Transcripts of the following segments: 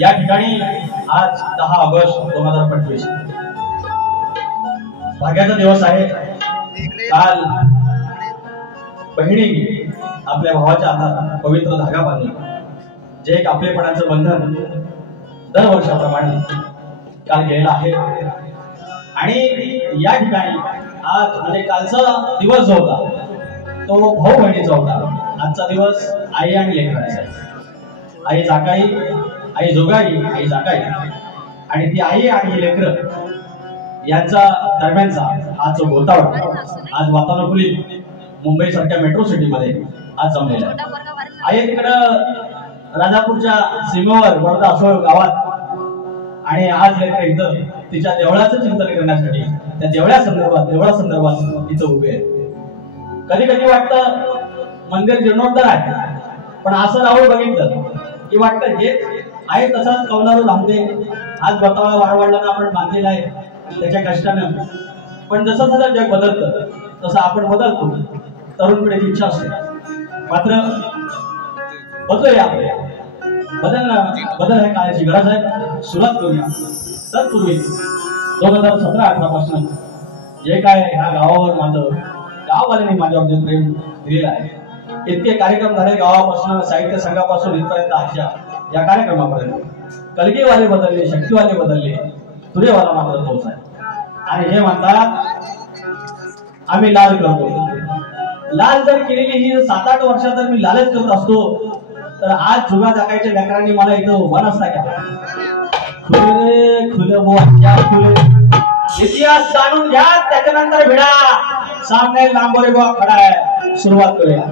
या ठिकाणी आज 10 ऑगस्ट 2025 भाग्याचा दिवस आहे। काल बहिणी आपल्या भावाच्या हातात पवित्र धागा बांधला, जे एक आपलेपणाचं बंधन दरवर्षाप्रमाणे काल गेलेलं आहे। आणि या ठिकाणी आज म्हणजे कालचा दिवस जो होता तो भाऊ बहिणीचा होता। आजचा दिवस आई आणि लेकरांचा, आई जाकाई, आई जोगाई, आई जाकाई, आणि ती आई आणि लेकर यांचा दरम्यानचा हा जो गोतावळा आज वातानुकूलित मुंबई सारख्या मेट्रो सिटी मध्ये आज जमलेला आहे। आई तिकडं राजापूरच्या सीमेवर वर्धा असोळ गावात, आणि आज लेकर इथं तिच्या देवळाचं चिंतन करण्यासाठी त्या देवळा संदर्भात इथं उभे आहे। कधी कधी वाटतं मंदिर जीर्णोद्धार आहे, पण असं राहुल बघितलं की वाटतं हे आहे तसाच कौलारू राहते। आज गोतावळा वाढवाडला आपण बांधलेला आहे त्याच्या कष्टानं, पण जसं जसं जग बदलतं तसं आपण बदलतो। तरुण पिढीची इच्छा असते, मात्र बदलूया, बदल ह्या काळाची गरज आहे। सुरुवात करूया। तत्पूर्वी 2017-18 पासून जे काय ह्या गावावर माझं गाववाल्यांनी माझ्यावर प्रेम दिलेलं आहे, इतके कार्यक्रम झाले, गावापासून साहित्य संघापासून इथपर्यंत आजच्या या कार्यक्रमापर्यंत कलगीवाले बदलले, शक्तीवाले बदलले, तुरेवाला मात्र तोच आहे। आणि हे म्हणतात आम्ही लाल करतो। लाल जर केलेली ही 7-8 वर्षात जर मी लालच करत असतो तर आज जुगा जागायच्या लेकरांनी मला इथं उभा नसता केला। इतिहास जाणून घ्या, त्याच्यानंतर भिडा, सामने लांबोरे गोवा खडा आहे। सुरुवात करूया।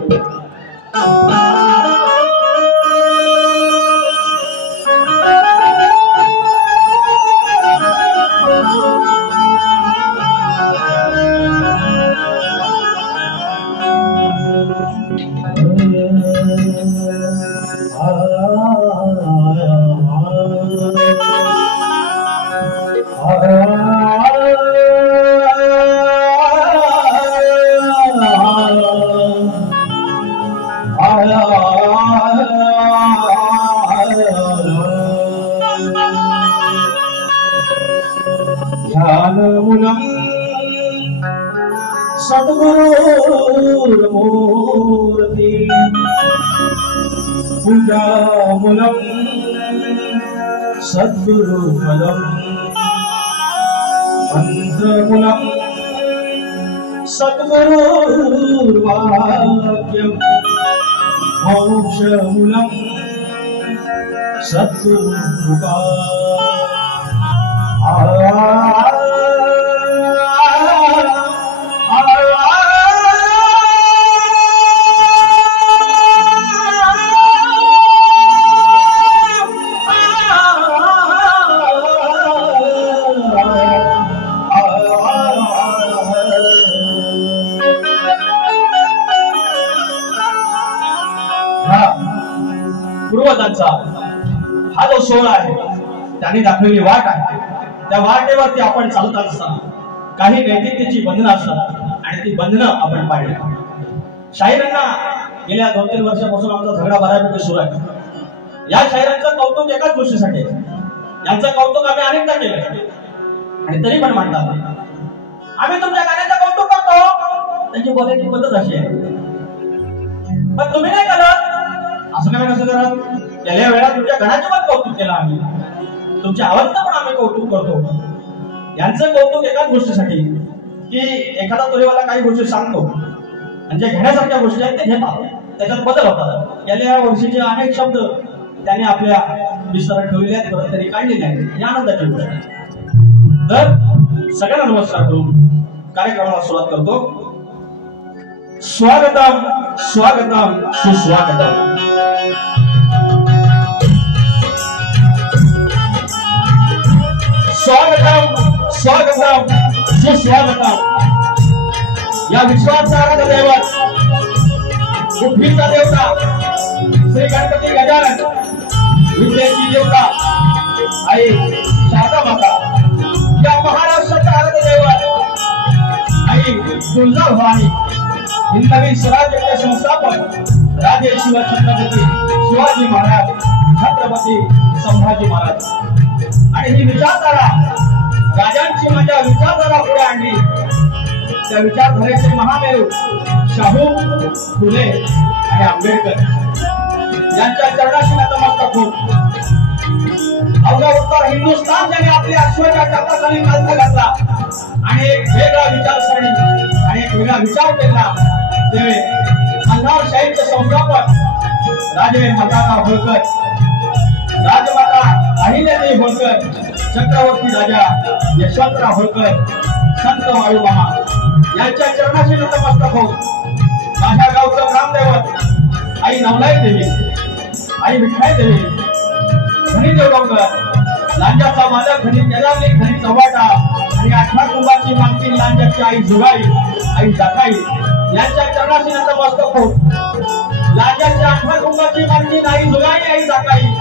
सद्गुरुर्मूर्ति पूजामूलम् सद्गुरुपदम् मन्त्रमूलम् सद्गुरुर्वाक्यम् मोक्षमूलम् सद्गुरुकृपा। पूर्वजांचा हा जो सोहळा आहे त्यांनी दाखवलेली वाट आहे, त्या वाटेवरती आपण चालत असताना काही नैतिकतेची बंधनं असतात आणि ती बंधनं आपण पाहिली। शाहिरांना गेल्या 2-3 वर्षापासून आमचा झगडा बऱ्यापैकी सुरू आहे। या शाहिरांचं कौतुक एकाच गोष्टीसाठी, यांचं कौतुक आम्ही अनेकदा केलं आणि तरी पण म्हणतात आम्ही तुमच्या गाण्याचं कौतुक करतो, त्यांची बोलायची पद्धत अशी आहे, पण तुम्ही नाही करत। असं काय कसं करत? गेल्या वेळा तुमच्या गणाचे पण कौतुक केलं आम्ही, तुमच्या आवाजाचं पण आम्ही कौतुक करतो। यांचं कौतुक एकाच गोष्टीसाठी की एखादा तुरेवाला काही गोष्टी सांगतो म्हणजे घेण्यासारख्या गोष्टी आहेत ते घेतात, त्याच्यात बदल होतात। गेल्या वर्षीचे अनेक शब्द त्याने आपल्या विस्तारात ठेवलेले आहेत, परत त्यांनी काढलेले आहेत, ही आनंदाची गोष्ट आहे। तर सगळ्यांना नमस्कार करून कार्यक्रमाला सुरुवात करतो। स्वागतम स्वागतम सुस्वागतम। स्वागतम स्वागतम सुस्वागतम। या विश्वाचा दैवत, बुद्धीचा देवता श्री गणपती गजानन, विद्येची देवता आई शारदा माता, या महाराष्ट्राचा आराध्य दैवत आई तुळजाभवानी, हिंदवी स्वराज्याचे संस्थापक राजे शिवछत्रपती शिवाजी महाराज, छत्रपती संभाजी महाराज। आणि ही विचारधारा राजांची ज्या विचारधारा पुढे आणली त्या विचारधारेचे महामेरू शाहू फुले आणि आंबेडकर यांच्या चरणाशी नतमस्तक होऊन अवघा उत्तर हिंदुस्थान ज्याने आपल्या अश्वाच्या टाकाखाली कालचा घातला आणि एक वेगळा विचारसरणी आणि एक वेगळा विचार केला ते मल्हारशाहीचे संस्थापक राजे मताराव होळकर, राजमाता अहिल्यादेवी होळकर, चक्रवर्ती राजा यशवंतराव होळकर, संत वाळूमामा यांच्या चरणाशी नतमस्तक होऊन माझ्या गावचं ग्रामदैवत आई नवलाई देवी, आई विठ्ठल देवी, धनी देवडोंगर, लांजाचा मालक धनी केदारली, धनी चव्हाटा आणि 18 कुंभाची मालकीन लांजाची आई जुगाई, आई जाकाई यांच्या चरणाशी नतमस्तक होऊन लांजाच्या 18 कुंभाची मालकीन आई जुगाई, आई जाकाई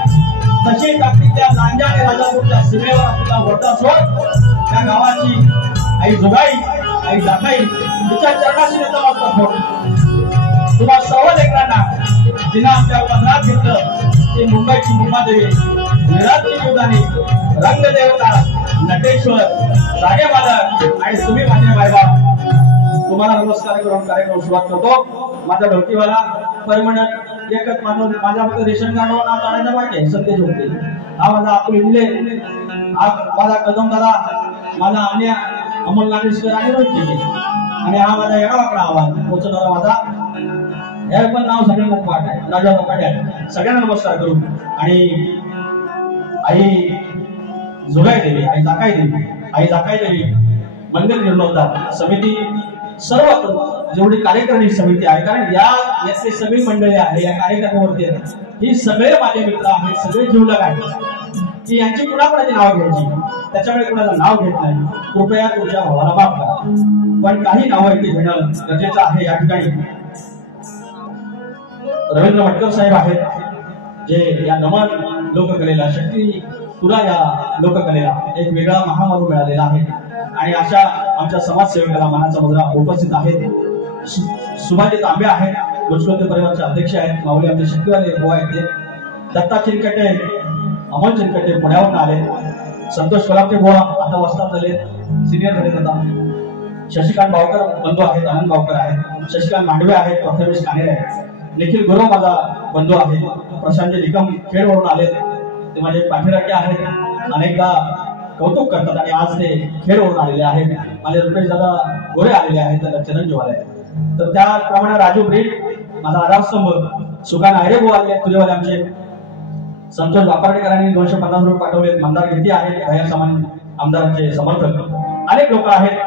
तशी टाकली त्या लांजा आणि राजापूरच्या सीमेवर असलेला वरदासोड त्या गावाची आई जुगाई, आई जाकाई तिच्या चरणाशी नतमस्तक होऊन तुम्हा सर्व लेकरांना जिने आपल्या पदरात घेतलं ते मुंबईची मुंबादेवी, विराटची जीवदानी, रंगदेवता, नटेश्वर, जागे मालक आणि तुम्ही माझे मायबाप तुम्हाला नमस्कार करून कार्यक्रम सुरुवात करतो. माझा ढोलकीवाला परमनंट एकच माणूस माझ्यामध्ये रेशन कार्डवर नाव काढायला पाहिजे संदेश होते. हा माझा अतुल इंगले, हा माझा कदम दादा, माझा अन्य अमोल नागेशकर आणि रोहित आणि हा माझा येडावाकडा आवाज पोचवणारा माझा हे पण नाव सगळ्यांना पाठ आहे राजा लोकांडे आहे. सगळ्यांना नमस्कार करू आणि आई जुगाई देवी, आई जाकाई देवी, आई जाकाई देवी मंदिर जीर्णोद्धार समिती सर्व जेवढी कार्यकारिणी समिती आहे कारण याचे सगळी मंडळी आहे या कार्यक्रमावरती ही सगळे माझे मित्र आहेत, सगळे जीवलग आहेत की यांची कुणाकुणाची नाव घ्यायची त्याच्यामुळे कुणाचं नाव घेत नाही. कृपया तुमच्या भावाला माफ करा पण काही नावं इथे घेणं गरजेचं आहे. या ठिकाणी रवींद्र मटकर साहेब आहेत जे या नमन लोककलेला शक्ती तुला या लोककलेला एक वेगळा महामारू मिळालेला आहे आणि अशा आमच्या समाजसेवकाला मानाचा मुद्रा उपस्थित आहेत. सुभाजी तांबे आहेत, गुजकोते परिवारचे अध्यक्ष आहेत, माऊली आमचे शक्तीवाले बुवा आहेत, ते दत्ता चिनकटे, अमोल चिनकटे पुण्यावरून आले, संतोष कोल्हापटे बुवा आता वस्तात झाले, सिनियर झाले, आता शशिकांत भावकर बंधू आहेत, आनंद भावकर आहेत, शशिकांत मांडवे आहेत, प्रथमेश कानेरे आहेत, निखिल गुरव माझा बंधू आहे, प्रशांत निकम खेडवरून आले ते माझे पाठीराखे आहेत, अनेकदा कौतुक करतात आणि आज ते खेडवरून आलेले आहेत. माझे रुपेश दादा गोरे आलेले आहेत, त्याला चिरंजीव आले तर त्याप्रमाणे राजू ब्रीड माझा आधारस्तंभ, सुकान आयरे बुवा आले, तुझेवाले आमचे संतोष वापारडेकरांनी 250 रुपये पाठवले, मंदार घेती आहेत, भैया सामान आमदारांचे समर्थक अनेक लोक आहेत.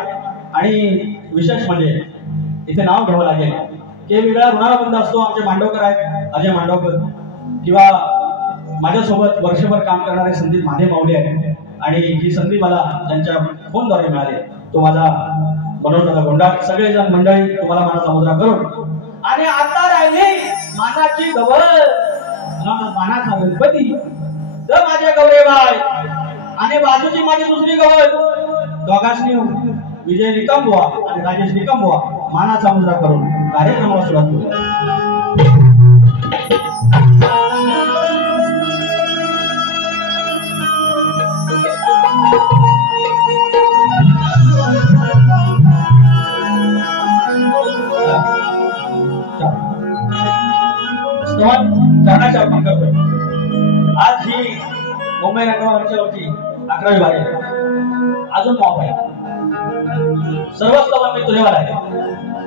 आणि विशेष म्हणजे इथे नाव घ्यावं लागेल की वेगळा रुणाला बंद असतो. आमचे मांडवकर आहेत, अजय मांडवकर किंवा माझ्यासोबत वर्षभर काम करणारे संदीप माने माऊली आहेत आणि ही संधी मला त्यांच्या फोनद्वारे मिळाली. तो माझा मनोज गोंडा, सगळेजण मंडळी तुम्हाला मानाचा मुद्रा करून आणि आता राहिली मानाची गवळ, मानाचा गणपती तर माझ्या गौरेबाई आणि बाजूची माझी दुसरी गवळ दोघांनी विजय निकम बुवा आणि राजेश निकम बुवा मानाचा मुद्रा करून कार्यक्रमाला सुरुवात करू. चरणाची अर्पण करतोय. आज ही मुंबई रंगमंचावरची 11वी वारी अजून माफ आहे. सर्व स्तवन मी तुझेवाला आहे.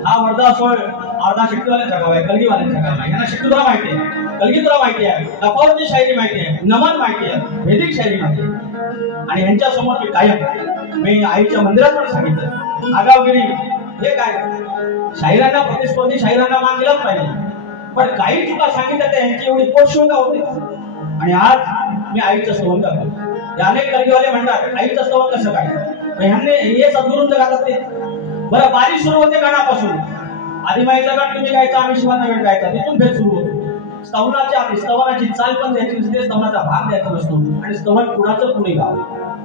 हा वर्धा सोळ अर्धा शक्तीवाल्यांचा गाव आहे, कलगीवाल्यांचा गाव आहे. यांना शक्ती तुला माहिती आहे, कलगी तुला माहिती आहे, लपावरची शायरी माहिती आहे, नमन माहिती आहे, वैदिक शायरी माहिती आहे. आणि यांच्या समोर मी कायम मी आईच्या मंदिरात पण सांगितलं आगावगिरी हे काय शाहिरांना प्रतिस्पर्धी शाहिरांना मान दिलाच पाहिजे पण काही चुका सांगितल्या तर यांची एवढी पोटशोका होते. आणि आज मी आईचं स्तवन करतो. अनेक कलगीवाले म्हणतात आईचं स्तवन कसं काय, ह्यांनी हे सद्गुरूंचं गातात ते बरं. बारी सुरू होते गाण्यापासून, आदिमाईचा गाण तुम्ही गायचा, आम्ही शिवांना वेळ गायचा, तिथून भेट सुरू होतो. स्तवनाची चाल पण द्यायची नसते, स्तवनाचा भाग द्यायचा नसतो आणि स्तवन कुणाचं कुणी गाव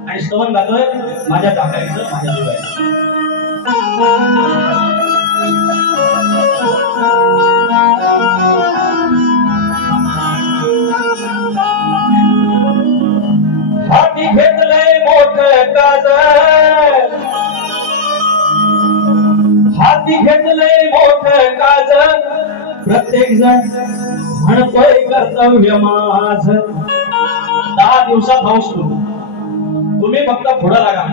आणि स्तवन गातोय माझ्या काकाईचं, माझ्या जुगाईचं. हाती घेतलंय मोठं काजळ हाती घेतलंय मोठं काज प्रत्येक जण म्हणतोय कर्तव्य माझ 10 दिवसात हाऊसफुल तुम्ही फक्त पुढे लागा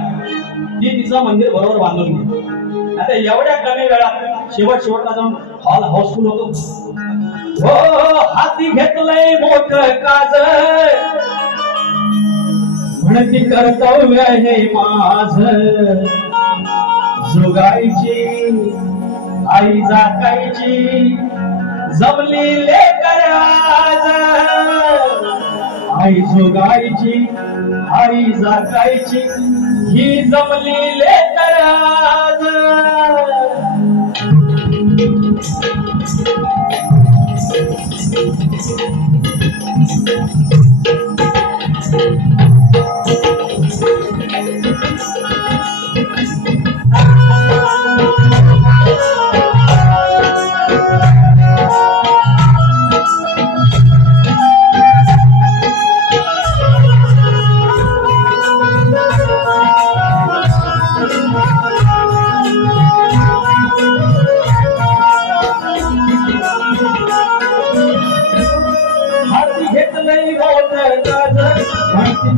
ती तिचं मंदिर बरोबर बांधून घे आता एवढ्या कमी वेळात शेवटला जाऊन हॉल हाऊसफुल होतो हो हाती घेतलंय मोठं काज म्हणती कर्तव्य हे माझ जोगायची आई जागायची जमली लेकर आज आई जोगायची आई जागायची ही जमली लेकर आज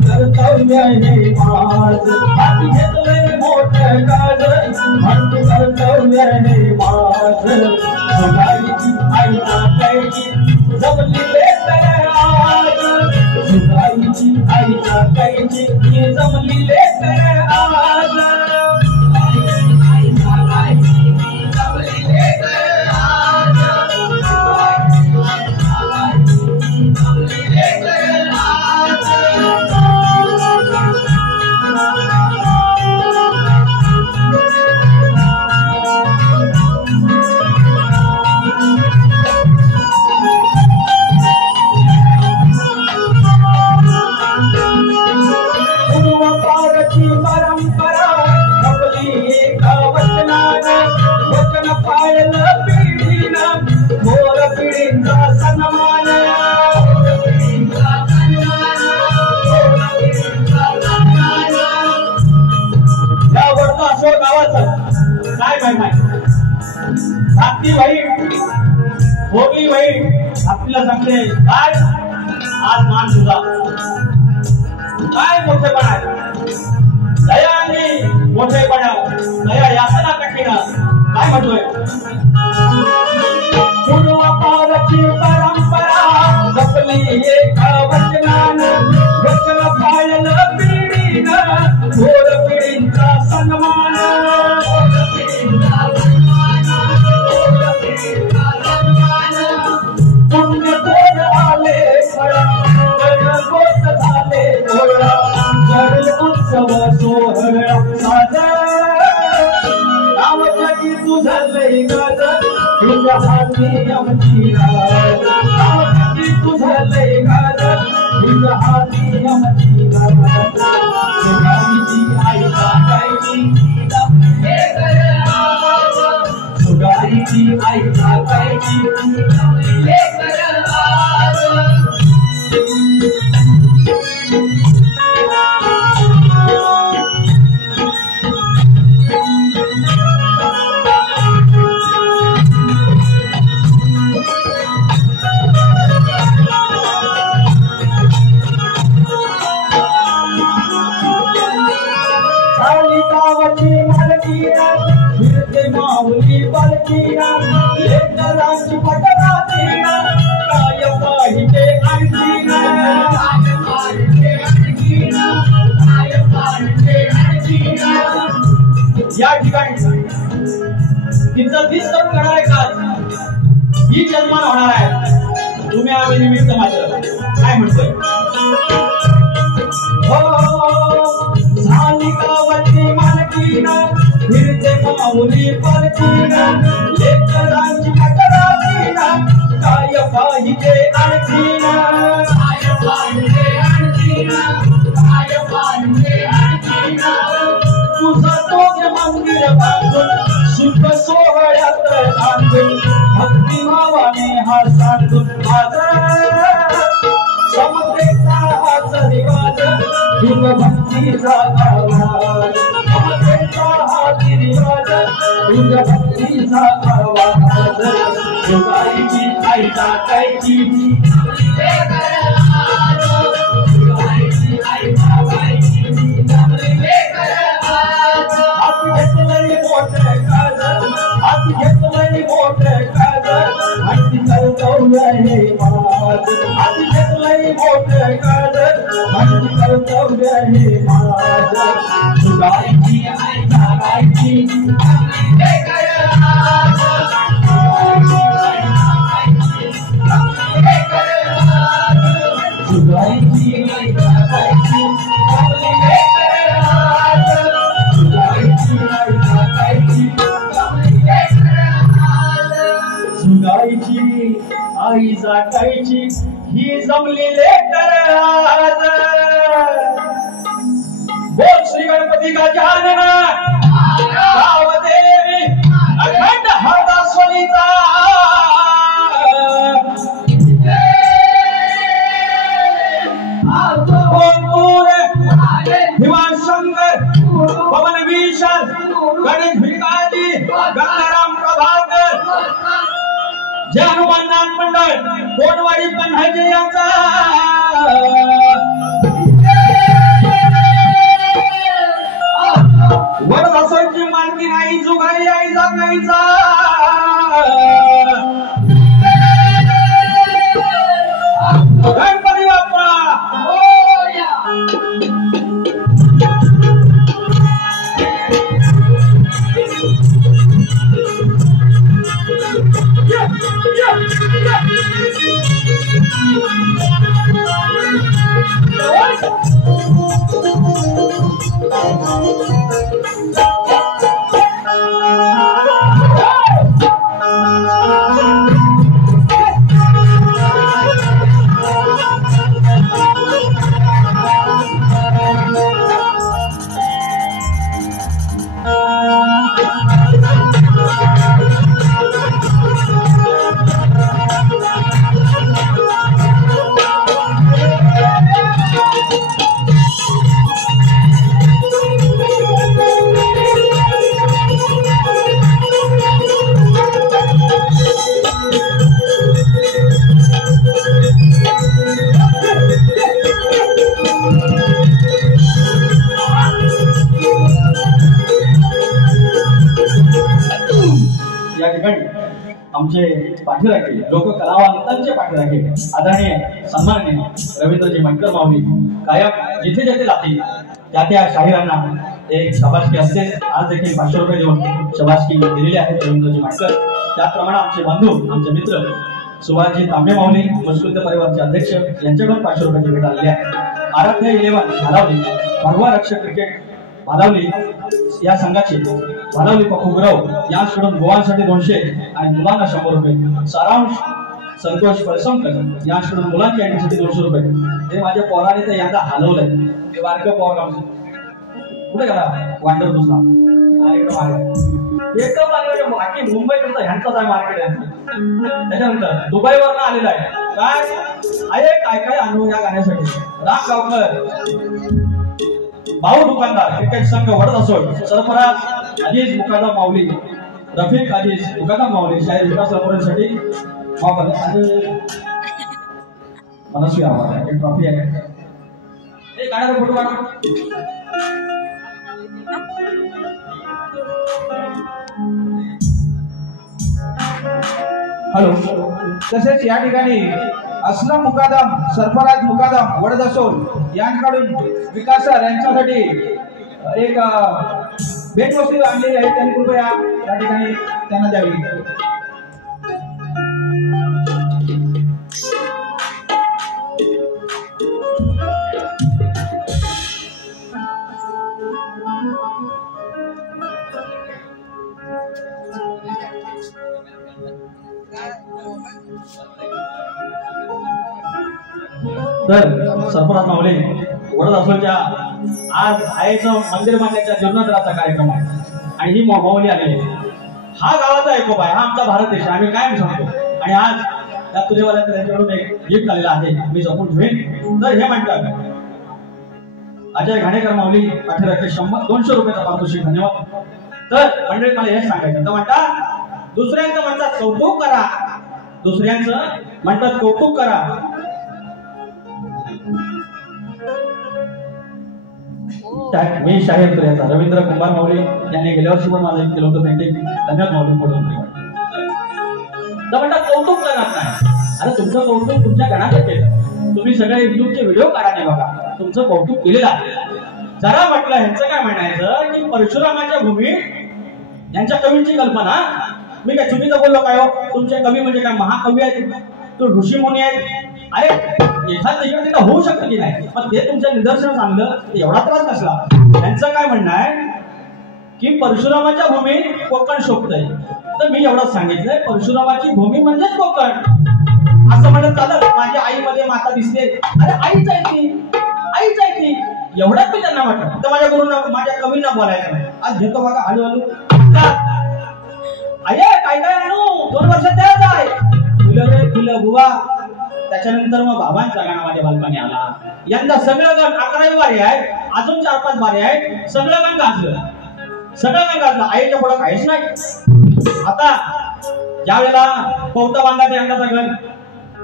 कर्तव्य हे माझ हाती घेतलंय मोठं काज म्हणते कर्तव्य हे माझ जोगायची आई जागायची जमली लेकर आज जोगायची आई जागायची ही जमली लेकर आज आई जागायची जमली लेकर आज जमली लेकर आज भोगली वाईट आपल्याला सांगते काय आज मान तुझा काय मोठेपणा दयाने मोठेपणा दया यातना कठीण काय म्हणतोय पूर्वापारची परंपरा जपली एका वचनानं वचन पाळलं पिढीनं थोर पिढींचा सन्मान पुण्य थोर आले गोत झाले थोडा जड उत्सव सोहळा साजरा नाव जगी तुझं लई गाज तुझ्या हाती आमची राज नाव जगी तुझं लई गाज तुझ्या हाती आमची राज सुगाईची आई जागायची सुगाईची आई जागायची लेकर आज माऊली पालखीना लेकरांची पटरा देना काय पाहिजे आणखीना काय पाहिजे आणखीना काय पाहिजे आणखीना या ठिकाणी तिचं दिस करून करणार आहे का ही जन्मान होणार आहे तुम्ही आम्ही निमित्त मात्र काय म्हणतोय झाली गावाची मालकीना फिरते माऊली पालखीना लेकरांची पटरा देना काय पाहिजे आणखीना काय पाहिजे आणखीना काय पाहिजे आणखीना तुझं तोच मंदिर बांधून सुख सोहळ्यात आणून भक्ती भावाने हा सांडून समतेचा हाच रिवाज भक्तीचा आवाज हा गिरिराज तुझ्या भक्तीचा आवाज जुगाईची आई टाकायची हाती घेतलंय मोठं काजळ हाती कर्तव्य हे माझ हाती घेतलंय मोठं काजळ हाती कर्तव्य हे माझ जुगाईची आई टाकायची जुगाईची आई टाकायची सुगाईची आई जाटायची ही जमली लेकर आज बोल श्री गणपती गजानन गावदेवी अखंड हरदासवलीचा हिमाशंकर पवन विशाल गणेश भिकाजी गंगाराम प्रभाकर जय हनुमान नाथ मंडळ कोणवाडी पन्हाजे यांचा वरदासोची मालकी नाही जुगाई आई जागाईचा गणपती बाप्पा आमचे पाठीराखे लोक कलावंतांचे पाठीराखे आदरणीय सन्माननीय रवींद्रजी मटकर माऊली कायम जिथे जिथे जातील त्या शाहिरांना एक शबासकी असते. आज देखील 500 रुपये देऊन शबासकी दिलेली आहे रवींद्रजी मटकर. त्याचप्रमाणे आमचे बंधू आमचे मित्र सुभाषजी तांबे माऊली मुस्कुंद परिवारचे अध्यक्ष यांच्याकडून 500 रुपयाची भेट आलेली आहे. आराध्य 11 भालावली भगवा रक्षक क्रिकेट भालावली या संघाचे भालावली पखुगराव यांच्याकडून गोवांसाठी 200 आणि मुलांना 100 रुपये. सारांश संतोष पळसमकर यांच्याकडून मुलांच्या ॲडमिशनसाठी 200 रुपये. ते माझ्या पोराने तर यंदा हलवलंय. ते बारकं पोर आमचं कुठे गेला वांडर दुसरा एकदम लागलं बाकी मुंबईकडचा ह्यांचाच आहे मार्केट आहे. त्याच्यानंतर दुबईवरनं आलेला आहे. काय आहे काय काय अनुभव या गाण्यासाठी. राम गावकर भाऊ दुकानदार क्रिकेट संघ वडदसोड सरफराज अजीज मुकादम माऊली रफिक अजीज मुकादम माऊली शाहीर विकास लपोरेसाठी वापर आणि मनस्वी आवाज आहे. एक ट्रॉफी आहे. एक गाण्याचा फोटो काढा. हॅलो. तसेच या ठिकाणी असलम मुकादम सरफराज मुकादम वडदसोड यांच्याकडून विकास सर यांच्यासाठी एक भेटवस्तू आणलेली आहे. त्यांनी कृपया या ठिकाणी त्यांना द्यावी. तर सरफराज माऊली वडदसोडच्या आज आईचं मंदिर बांधण्याच्या जीर्णोद्धाराचा कार्यक्रम आहे आणि ही माऊली आलेली आहे. हा गावाचा एकोप आहे. हा आमचा भारत देश आम्ही कायम सांगतो. आणि आज त्या तुझेवाल्याचं त्यांच्याकडून एक गिफ्ट आलेला आहे. मी जपून ठेवेन. तर हे म्हणतात अजय घाणेकर माऊली पाठीराखे 200 रुपयाचा पारितोषिक. धन्यवाद. तर मंडळी मला हे सांगायचं तर म्हणतात दुसऱ्यांचं म्हणतात कौतुक करा, दुसऱ्यांचं म्हणतात कौतुक करा. मी शाहीर प्रियाचा रवींद्र कुंभार माऊली यांनी गेल्या वर्षी पण माझं केलं होतं पेंटिंग. धन्यवाद माऊली. फोटो तर म्हणतात कौतुक करणार नाही. अरे तुमचं कौतुक तुमच्या गणात केलं. तुम्ही सगळे युट्यूबचे व्हिडिओ काढा नाही बघा, तुमचं कौतुक केलेलं आहे. जरा म्हटलं ह्यांचं काय म्हणायचं की परशुरामाच्या भूमीत यांच्या कवींची कल्पना. मी काय चुकीचं बोललो काय हो? तुमचे कवी म्हणजे काय महाकवी आहेत, तो ऋषी मुनी आहेत. अरे एखाद तिकडे तिकडे होऊ शकतं की नाही, पण ते तुमच्या निदर्शनास आणलं एवढा त्रास नसला. त्यांचं काय म्हणणं आहे की परशुरामाच्या भूमीत कोकण शोभतंय. तर मी एवढंच सांगितलंय परशुरामाची भूमी म्हणजेच कोकण असं म्हणत चालत. माझ्या आईमध्ये माता दिसते, अरे आईच आहे ती, आईच आहे ती, एवढंच मी त्यांना म्हटलं. तर माझ्या गुरुंना माझ्या कवींना बोलायचं नाही. आज घेतो बघा हळूहळू अरे काय काय आणू 2 वर्ष त्याच आहे फुलं रे फुलं बुवा. त्याच्यानंतर मग बाबांचा गाणं माझ्या बालपणी आला. यंदा सगळं गण 11वी वारी आहे, अजून 4-5 वारी आहेत, सगळं गण गाजलं, सगळं गण गाजलं. आईच्या पुढं काहीच नाही. आता ज्या वेळेला पौता बांधाचा यंदाचा गण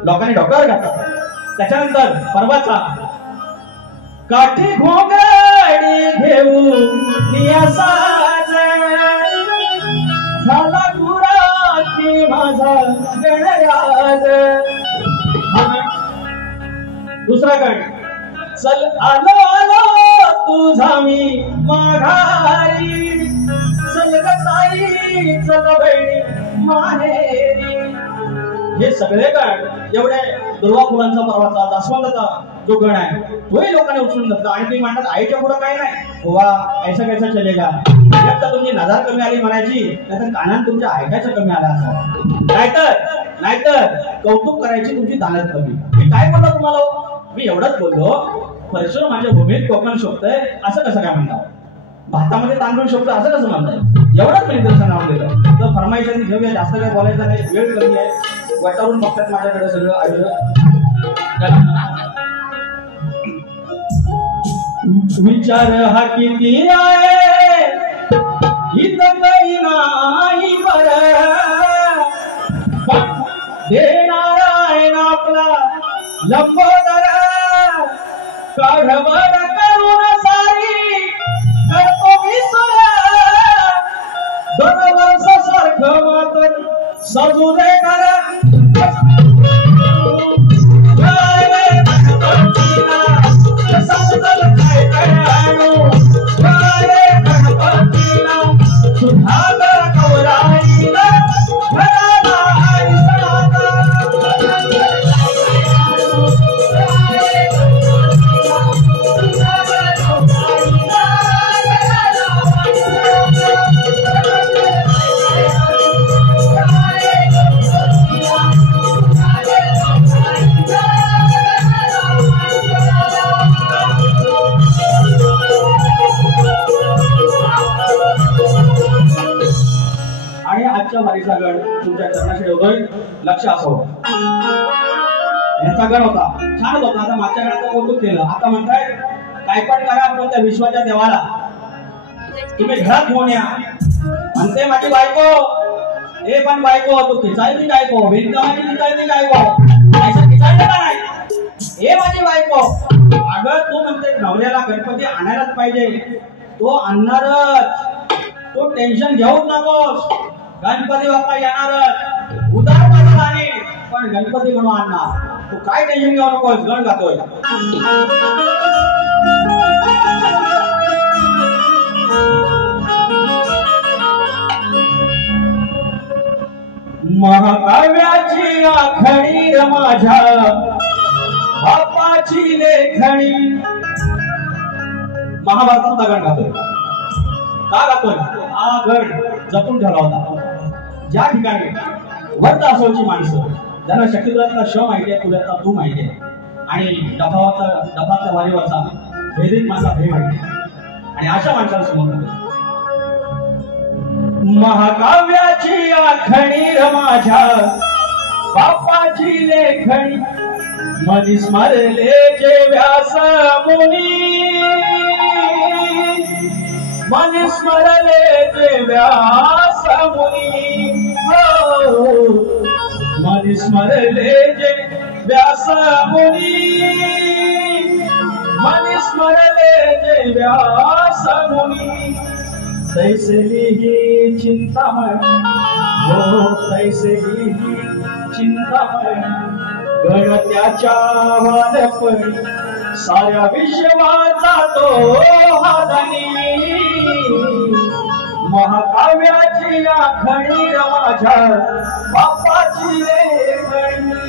लोकांनी डॉक्टर घातला. त्याच्यानंतर परवाचा काठी घोंगडी घेऊन झाला गुराखी माझा गणराज. दुसरा गण चल आलो आलो तुझा मी माघारी, चल ग ताई चल बहिणी माहेरी. हे सगळे गण एवढे दुर्वा फुलांचा पर्वाचा जास्वंदाचा जो गण आहे तोही लोकांनी उचलून धरला. आणि तुम्ही म्हणतात आईच्या पुढं काय नाही वा ऐसा कैसा चलेगा. एक तर तुमची नजर कमी आली म्हणायची, नाहीतर कानात तुमच्या ऐकायचं कमी आलं असं. नाहीतर कौतुक करायची तुमची दानत कमी. मी काय बोललो तुम्हाला? मी एवढंच बोललो परशुराम माझ्या भूमीत कोकण शोभतंय असं कसं काय म्हणता? भातामध्ये तांदूळ शोभतं असं कसं म्हणताय? एवढंच मी निदर्शन नाव दिलं. तर फरमाईशांनी घेऊया, जास्त काय बोलायचं नाही, वेळ कमी आहे. वटावरून बघतात माझ्याकडे सगळं आयोजन. विचार हा किती आहे इथं काही नाही बरं, देणारा आहे ना आपला लंबोदर. काढवर करून सारी करतो मी सोया, 2 वर्ष सारखं मात्र सजू दे कर. वारीचा गण तुमच्या चरणाशी ठेवतोय, लक्ष असावं. यांचा गण होता, छान होता. आता मागच्या गणाचं कौतुक केलं, आता म्हणताय काय पण करा आपण त्या विश्वाच्या देवाला तुम्ही घरात घेऊन या. म्हणते माझी बायको, हे पण बायको तू खिचायची काय को बिनकामाची खिचायची काय को ऐसा खिचायचं का नाही? हे माझी बायको. अगं तू म्हणते नवऱ्याला गणपती आणायलाच पाहिजे, तो आणणारच, तो टेन्शन घेऊच नकोस. गणपती बाप्पा येणारच, उदार माझा आणि पण गणपती म्हणून आणणार. तू काय टेन्शन घेऊ नकोस, गण गातोय. महाकाव्याची आखणी माझ्या बापाची लेखणी. महाभारतातला गण गातोय. का गातोय? हा गण जपून ठेवला होता. ज्या ठिकाणी वर्त असोची माणसं ज्यांना शक्तिपुरातला श माहिती आहे, पुण्याचा तू माहिती आहे, आणि डफातल्या वारीवरचा भेदित माझा भे माहिती आहे, आणि अशा माणसाला समोर महाकाव्याची आखणी माझ्या बापाची लेखणी मनी स्मरले जे व्यास मुनी. मन स्मरले जे व्यास मुनी हो मन स्मरले जे व्यास मुनी मन स्मरले जे व्यास मुनी तैसे ही चिंतामण हो तैसे ही चिंतामण गणत्याच्या वानपणी साऱ्या विश्वाचा तो हादनी महाकाव्याची आखणी माझ्या बापाची लेखणी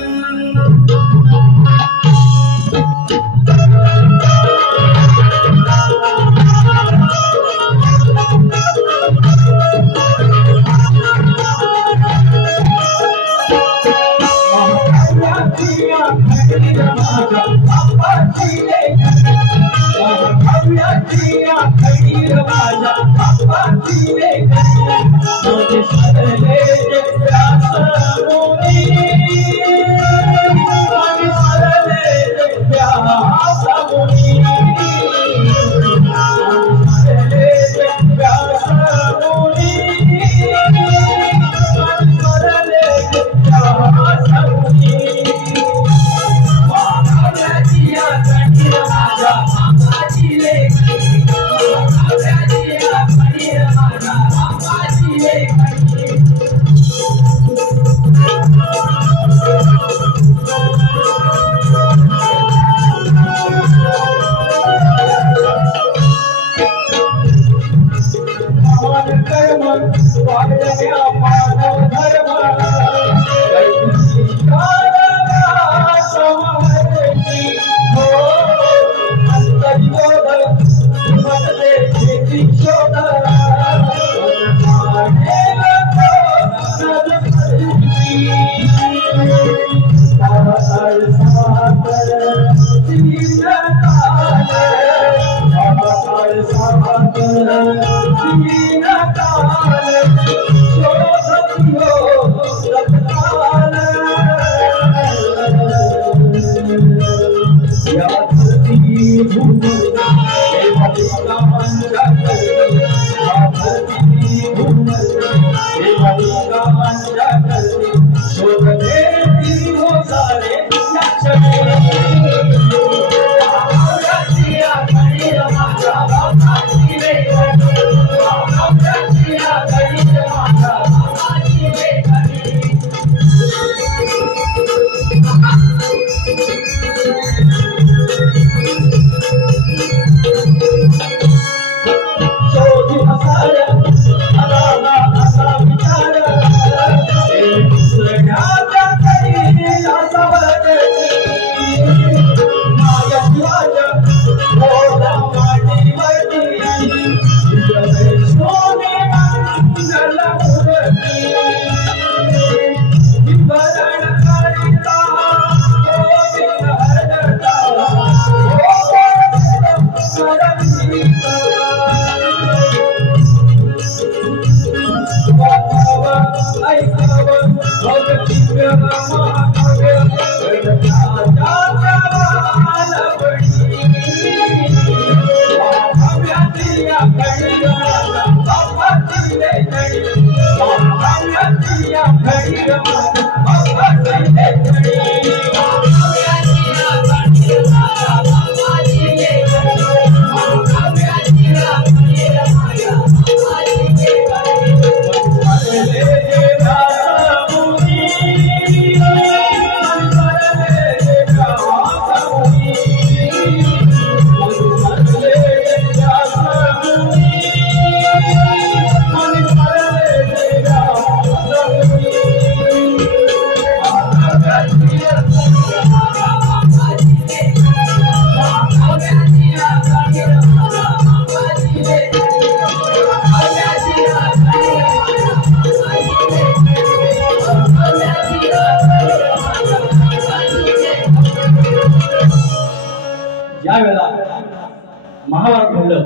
महाभारत घडलं,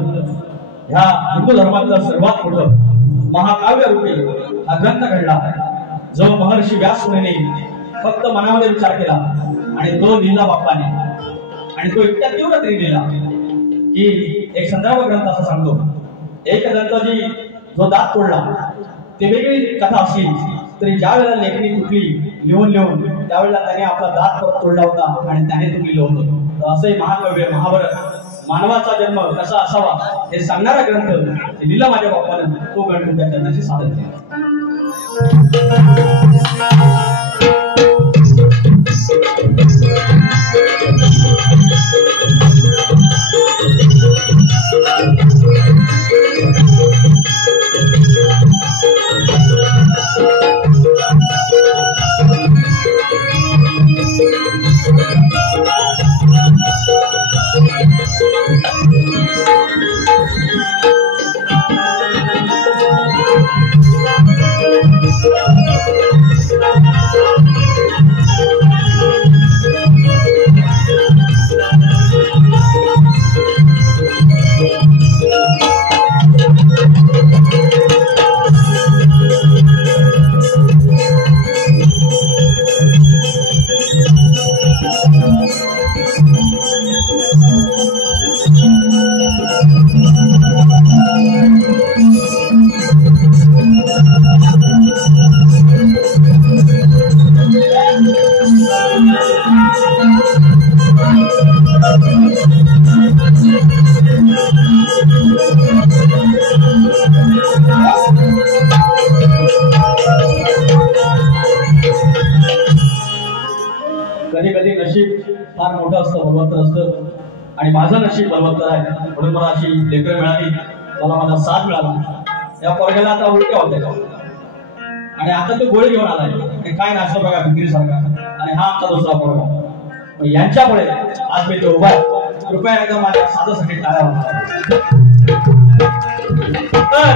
ह्या हिंदू धर्मातलं सर्वात मोठं महाकाव्य रूपी हा ग्रंथ घडला, जो महर्षी व्यास मुनीने फक्त मनामध्ये विचार केला आणि तो लिहिला बाप्पाने, आणि तो इतक्या तीव्रतेने लिहिला की एक संदर्भ ग्रंथ असं सांगतो, एक दंताजी जो दात तोडला ते वेगळी कथा असली तरी ज्या वेळेला लेखणी तुटली लिहून त्यावेळेला त्याने आपला दात तोडला होता आणि त्याने तुटलेलं होतं. असे महाकाव्य महाभारत मानवाचा जन्म कसा असावा हे सांगणारा ग्रंथ लिहिला माझ्या बाप्पानं. तो ग्रंथ त्या त्यांच्याशी सादर केला. कधी कधी नशीब फार मोठं असतं, बलवंतर असतं आणि माझं नशीब बलवंतर आहे म्हणून मला अशी लेकरं मिळाली, मला माझा साथ मिळाला. या पोरग्याला आता उलट्या होत्या आणि आता तो गोळी घेऊन आलाय. काय नाचतो बघा विक्रीसारखा. आणि हा आमचा दुसरा पोरगा. यांच्यामुळे आज मी तो उभा आहे. कृपया एकदा माझ्या साधासाठी टाळ्या होता. तर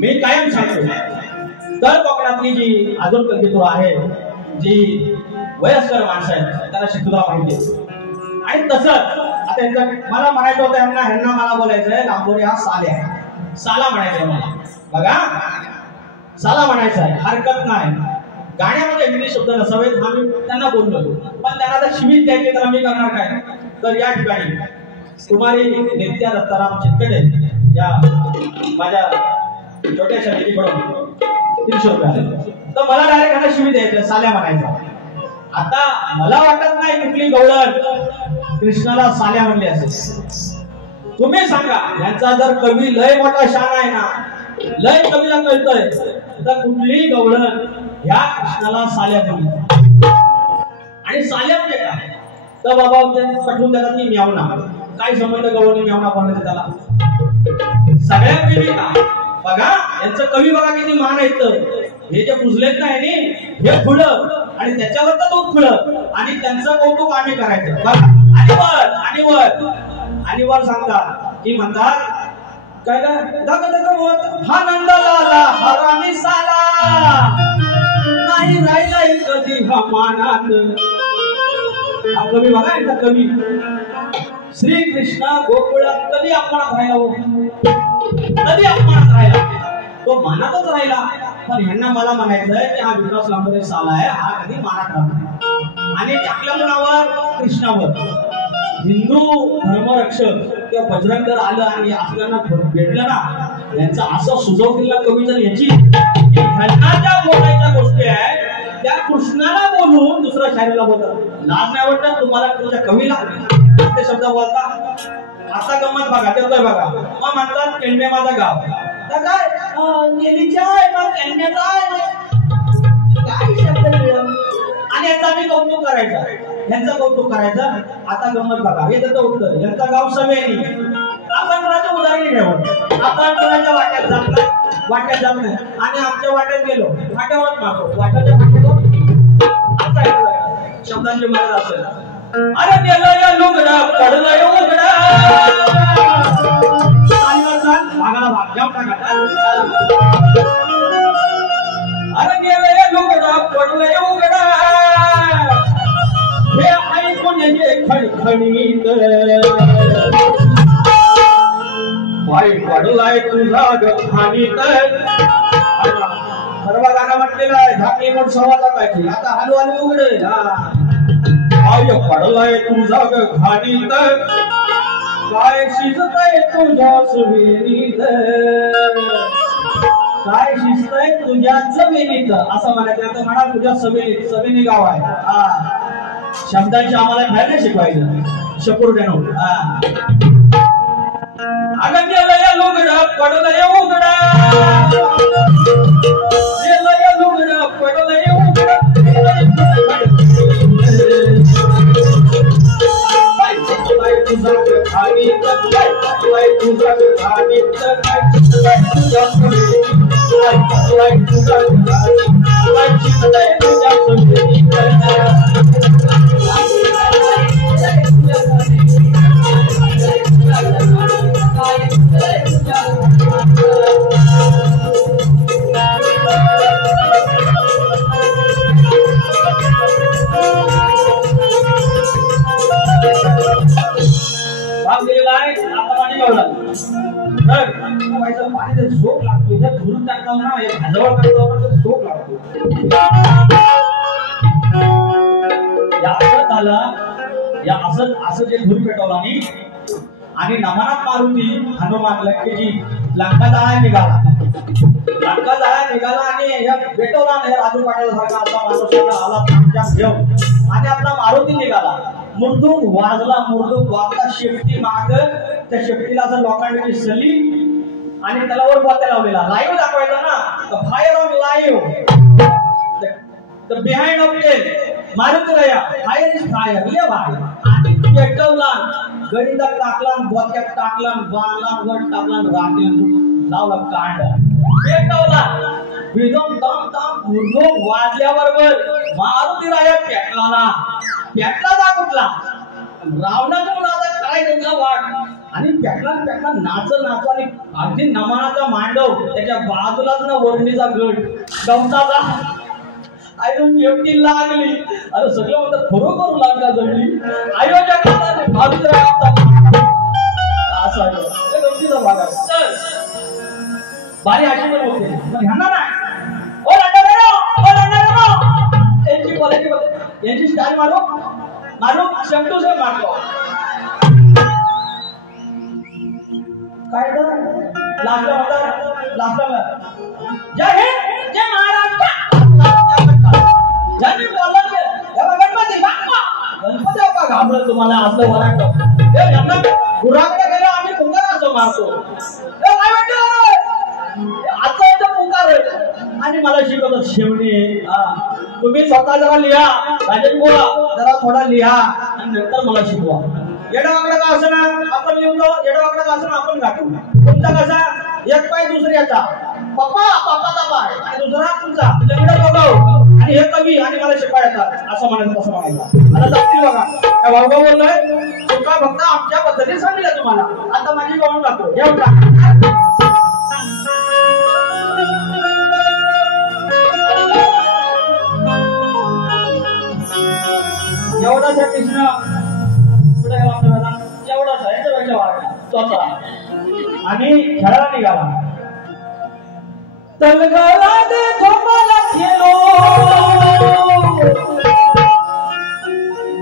मी कायम सांगतो तर कोकणातली जी अजून कल्पितो आहे, जी वयस्कर माणसं आहेत त्यांना शिकवला माहिती. आणि तसंच आता मला म्हणायचं होतं ह्यांना मला बोलायचंय लांबोरी हा साला म्हणायचंय मला. बघा साला म्हणायचं आहे, हरकत नाही. गाण्यामध्ये इंग्लिश शब्द नसावेत हा मी त्यांना बोललो. पण त्यांना जर शिवीत द्यायचे तर आम्ही करणार काय. तर या ठिकाणी कुमारी नित्या दत्ताराम चितकडे या माझ्या छोट्याशा मुलीकडून 300 रुपये आले. तर मला डायरेक्ट ह्यांना शिवी द्यायचं, साल्या म्हणायचं. आता मला वाटत नाही कुठली गवळण कृष्णाला साल्या म्हणली असेल. तुम्ही सांगा, यांचा जर कवी लय मोठा शान आहे ना, लय कवीला कळतंय तर कुठली गवळण ह्या कृष्णाला साल्या म्हणली. आणि साल्या म्हणजे काय तर बाबा पटवून देतात की म्यावना. काय संबंध गवळणी म्यावना बोलण्याचं त्याला. सगळ्यात वेगळी का बघा यांचं कवी बघा किती मान आहेत. हे जे पुजलेत ना हे खुलं आणि त्याच्यावर तर तो खुलं आणि त्यांचं कौतुक आम्ही करायचं. आणि वर सांगतात की म्हणतात काय हा नंदलाला हरामी साला नाही राहिला कधी हा मानात. हा कवी बघा यांचा कवी. श्री कृष्ण गोकुळात कधी अपमानात राहिला, कधी अपमानात राहिला, तो मानातच राहिला. पण ह्यांना मला म्हणायचंय की हा विकास लांबोरे साला आहे, हा कधी मानात राहतो. आणि टाकल्या मुलावर कृष्णावर हिंदू धर्मरक्षक किंवा बजरंग आलं आणि आपल्याला भेटलं ना, यांचा असं सुचवतील ना कवी तर याची ह्यांना ज्या बोलायच्या गोष्टी आहेत त्या कृष्णाला बोलून दुसऱ्या शायरीला बोलतात. लाज नाही वाटत तुम्हाला तुमच्या कवीला ते शब्द बोलता. असा गंमत बघा तेवढं बघा. मग म्हणतात केंडे माझा गाव काय आणि याचा मी कौतुक करायचा, यांचं कौतुक करायचं. आता गंमत बघा हे त्याचं उत्तर. यांचं गाव समेनी. आपण कोणाचं उदाहरण घ्यावं. आपण कोणाच्या वाट्यात जात नाही आणि आमच्या वाट्यात गेलो वाट्यावर मागो वाट्याच्या वाट्यावर शब्दांची मर्यादा असेल. अरे गेलो या लुगडा पडलं या उघडा भागाला भाग जाऊ टाका. अरे गेलो या लुगडा पडलं या उघडा हे ऐकून ये खणखणीत पाय पडलाय तुझा गखानीत. सर्व गाणं म्हटलेलं आहे झाकली म्हणून संवाद पाहिजे. आता हलू हलू उघडे पाय पडलाय तुझा गखानीत काय शिजतय तुझ तुझ्या सुवेणीत, काय शिस्त आहे तुझ्या जमिनीत असं म्हणायचं. आता म्हणा तुझ्या सवेनीत, सवेनी गाव आहे. शब्दांची आम्हाला बाहेर शिकवायचं. शपुर्ट्यानो अगं गेलंय लुगडं पडलंय उघडं, गेलंय लुगडं पडलंय उघडं, तुझा खाली तुझा खाली पाणी सोप लागतो. जर धुरून टाकतो ना भाजवळ करतो तर सोप लागतो. या असं जे धूर पेटवला आणि नमनात मारुती हनुमान लंकेची लंका जाळा निघाला. लंका जाळा निघाला आणि या पेटवला नाही राजू पाटलासारखा असा माणूस आला तांब्या घेऊन आणि आपला मारुती निघाला. मुर्दूक वाजला शेपटी माग. त्या शेपटीला असं लोखंडाची सली आणि त्याला वर बोत्या लावलेला. लाईव्ह दाखवायचा ना, fire on live, the behind of it Maruti Raya, fire is fire. ये भाई आणि पेटवला, गणितात टाकला, बोत्यात टाकला, बांधला, वर टाकला, राखील लावला कांड. पेटवला विदम दम दम मुर्दूक वाजल्याबरोबर मारुती राया पेटला जा कुठला रावणाचा मुलाचा काय त्यांचा वाट आणि पेटला नाच आणि अगदी नमनाचा मांडव, त्याच्या बाजूलाच ना वरणीचा गड गवताचा आयन शेवटी लागली. अरे सगळं म्हणतात खरोखर लागला जडली. आयोजकाला बाजूला असा गमतीचा भाग आहे. तर बारी अशी पण होते ह्यांना नाही ओ यांची क्वालिटी यांची स्टाईल मारो शब्दो से मारतो. काय लास्टला जय हिंद जय महाराष्ट्र ज्यांनी बोललं गणपती बाप्पा घाबरत तुम्हाला असं वराट यांना गुराकडे गेलो आम्ही पुकार असं मारतो. काय वाटतं आता पुकार आणि मला शिकवतो शेवटी तुम्ही स्वतः जरा लिहा, राजन बोला जरा थोडा लिहा आणि नंतर मला शिकवा. येडावाकडा का असं ना आपण लिहतो, येडावाकडा का असं ना आपण गाठू. तुमचा कसा एक पाय दुसऱ्याचा पप्पाचा पाय आणि दुसरा तुमचा लंगडा बघाव आणि हे कवी आणि मला शिकवायचा असं म्हणायचं तसं म्हणायचं. आता जातील बघा काय भाऊगा बोललोय तुमचा फक्त आमच्या पद्धतीने सांगितलं तुम्हाला. आता माझी गवण टाकतो एवढा एवढाच आहे कृष्ण पुढे एवढाच आहे त्याच्या वाटा स्वतः आणि खेळायला निघाला. तलगाला दे गोपाला खेलो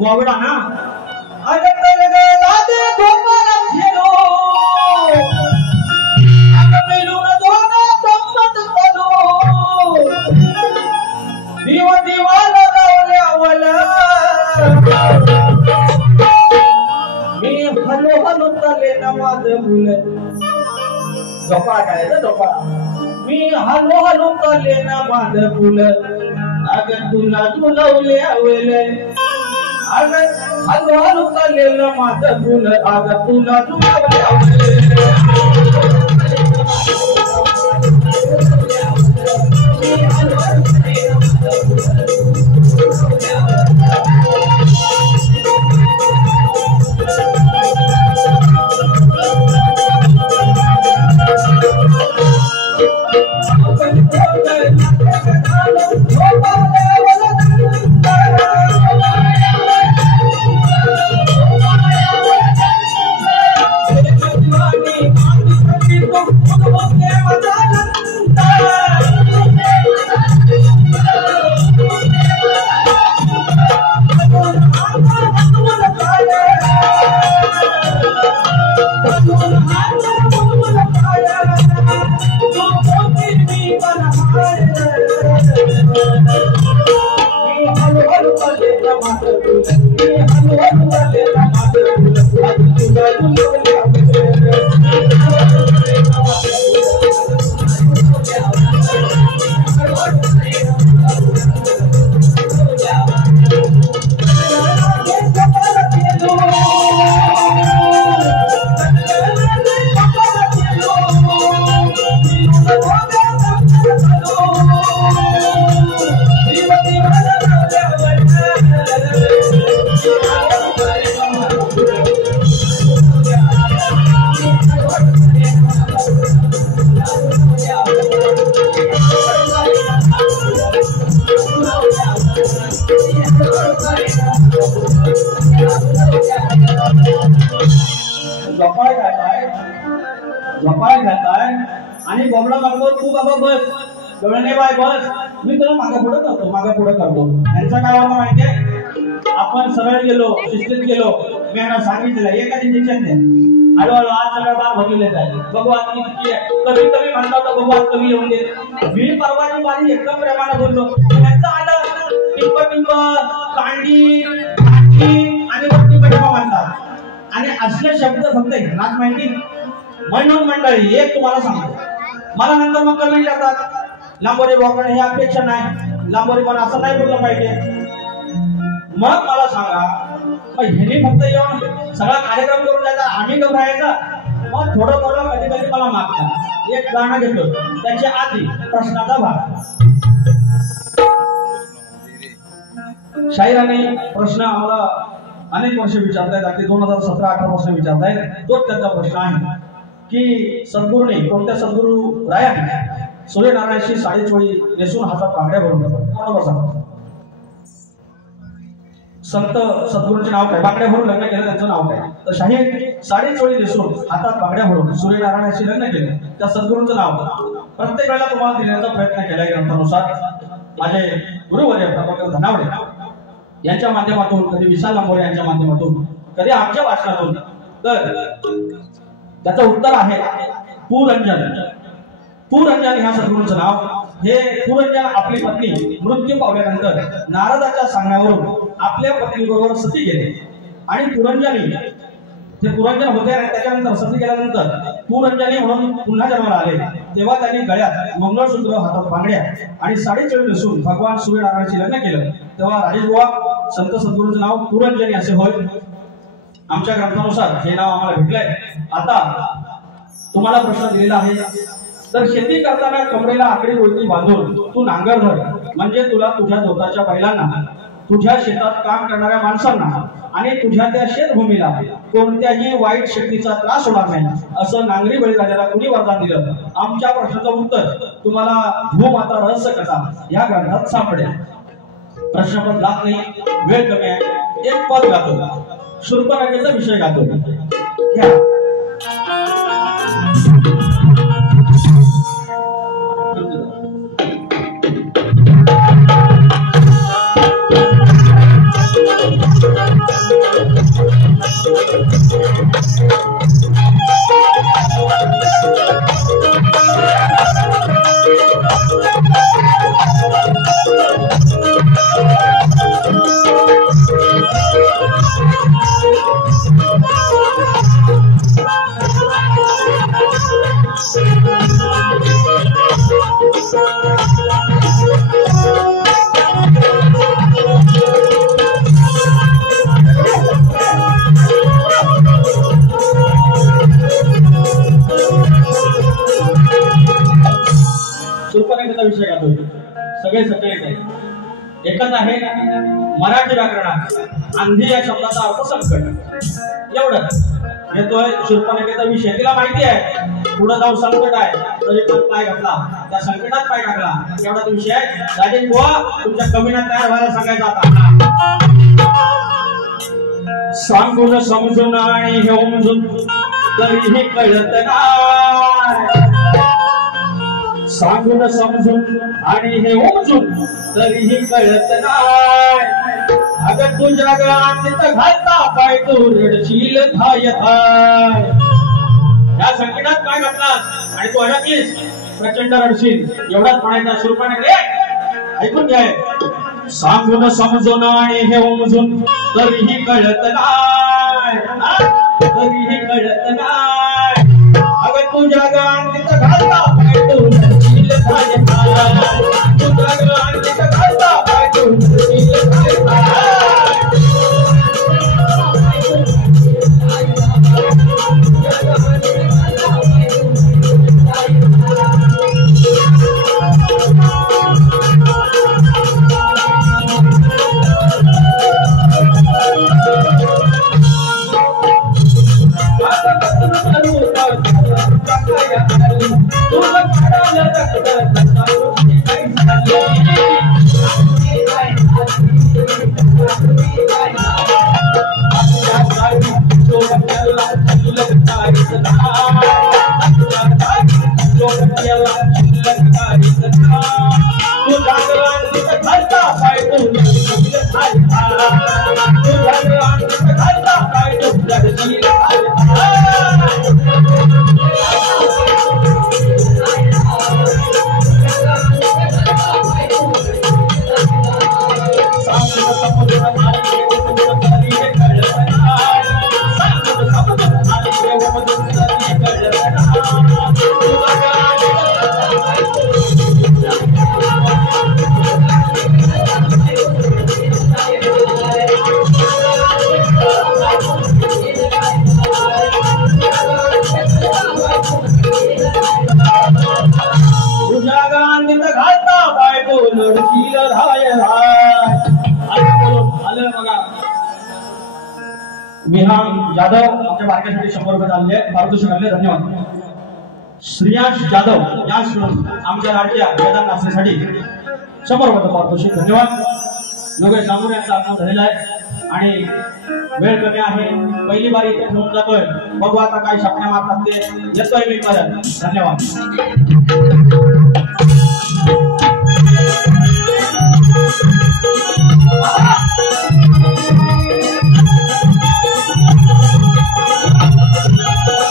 वावडा ना अग तलगाला दे गोपाला खेलो अग मेलून दोना संमत कलो दिवाला लावल्यावला मी हलो तले नमाज भूल झोपा काय झोपा मी हलो तले नमाज भूल अग तुला झुलवले आवले अग हलो तले नमाज भूल अग तुला झुलवले आवले झोपाय घालताय आणि बोबडा मागतो तू बाबा बस डोळ्याने बाय बस मी तुला मागे पुढे करतो यांचा काय वाटतं माहितीये आपण सरळ गेलो शिस्तीत गेलो मी यांना सांगितलं एका इंजेक्शन द्या हळूहळू आज सगळं बाग भरलेले आहे बघू आज किती कमी म्हणता होता बघू आज कमी येऊन दे मी परवाची माझी एकदम प्रेमाने बोललो त्यांचं आलं टिंब कांडी आणि वरती बडवा म्हणतात आणि असले शब्द फक्त ह्यांनाच माहिती म्हणून मंडळी एक तुम्हाला सांगतो मला नंतर मग कमेंट करतात लांबोरी बोकडे ही अपेक्षा नाही लांबोरी पण असं नाही बोललं पाहिजे मग मला सांगा मग ह्यांनी फक्त येऊन सगळा कार्यक्रम करून जायचा आम्ही घबरायचा मग थोडं कधी कधी मला मागतात एक गाणं घेतो त्याच्या आधी प्रश्नाचा भाग शाहिराने प्रश्न आम्हाला अनेक वर्ष विचारतायत अगदी 2017-18 पासून विचारतायत तोच त्याचा प्रश्न आहे की सद्गुरूने कोणत्या सद्गुरू रायाने सूर्यनारायणाची साडीचोळी नेसून हातात बांगड्या भरून कोणावर सांगतो संत सद्गुरूंचे नाव काय बांगड्या भरून लग्न केलं त्यांचं नाव काय तर शाहीर साडीचोळी नेसून हातात बांगड्या भरून सूर्यनारायणाशी लग्न केलं त्या सद्गुरूंचं नाव प्रत्येक वेळेला तुम्हाला देण्याचा प्रयत्न केला ग्रंथानुसार माझे गुरुवर्य प्रभाकर धनावडे यांच्या माध्यमातून कधी विशाल लांबोरे यांच्या माध्यमातून कधी आमच्या भाषणातून तर त्याचं उत्तर आहे पुरंजन ह्या सद्गुरूंचं नाव हे पुरंजन आपली पत्नी मृत्यू पावल्यानंतर नारदाच्या सांगण्यावरून आपल्या पत्नीबरोबर सती गेले आणि ते पुरंजन होते आणि त्याच्यानंतर सती गेल्यानंतर पुरंजनी म्हणून पुन्हा जन्माला आले तेव्हा त्यांनी गळ्यात मंगळसूत्र हातात बांगड्या आणि साडीचोळी नेसून भगवान सूर्यनारायणाशी लग्न केलं तेव्हा राजेश बुवा संत सद्गुरूंचं नाव पुरंजनी असे होय आमच्या ग्रंथानुसार हे नाव आम्हाला भेटलंय आता तुम्हाला प्रश्न दिलेला आहे तर शेती करताना कमरेला आकडी गोळती बांधून तू नांगर धर म्हणजे तुला तुझ्या स्वतःच्या बैलांना तुझ्या शेतात काम करणाऱ्या माणसांना आणि तुझ्या त्या शेतभूमीला कोणत्याही वाईट शक्तीचा त्रास होणार नाही असं नांगरी बैलगाड्याला कुणी वरदान दिलं आमच्या प्रश्नाचं उत्तर तुम्हाला भूमाता रहस्य कथा या ग्रंथात सापडेल प्रश्नपद जात नाही वेळ कमी आहे एक पद गातो शूर्पणखेचा विषय गातो घ्या शूर्पणखेचा विषय गातो सगळे एकच आहे मराठी व्याकरणात आंधी या शब्दाचा अर्थ संकट एवढंच येतोय शूर्पणखेचा विषय तिला माहिती आहे पुढे जाऊन संकट आहे तरी पण पाय घातला त्या संकटात पाय टाकला एवढाच विषय राजेश बुवा तुमच्या कविना तयार व्हायला सांगायचा आता सांगून समजून आणि हे उमजून तरीही कळत नाही सांगून समजून आणि हे उमजून तरीही कळत नाही अगं तुझ्या गळ्यात तिथं घालता पाय तू रडशील धाय या संकटात पाय घातलास आणि तू अडकलीस प्रचंड रडशील एवढाच म्हणायचा शूर्पणखे ऐकून घ्याय सांगून समजून आणि हे उमजून तरीही कळत नाही, तरीही कळत नाही. अगं तुझ्या गांडीत घालता पाय तू नील झाले हाय, तुझ्या गांडीत घालता पाय तू नील झाले हाय. विहान जाधव आमच्या बारक्यासाठी 100 रुपये आणले, पारितोषिक आणले, धन्यवाद. श्रियांश जाधव यांस आमच्या लाडक्या वेदांत नाचण्यासाठी 100 रुपये पारितोषिक, धन्यवाद. योगेश नागपूर यांचा आगमन झालेला आहे आणि वेळ कमी आहे. पहिली बारी इथे ठेवून जातोय, बघू आता काय शपण्या मारतात ते. येतोय मी परत, धन्यवाद.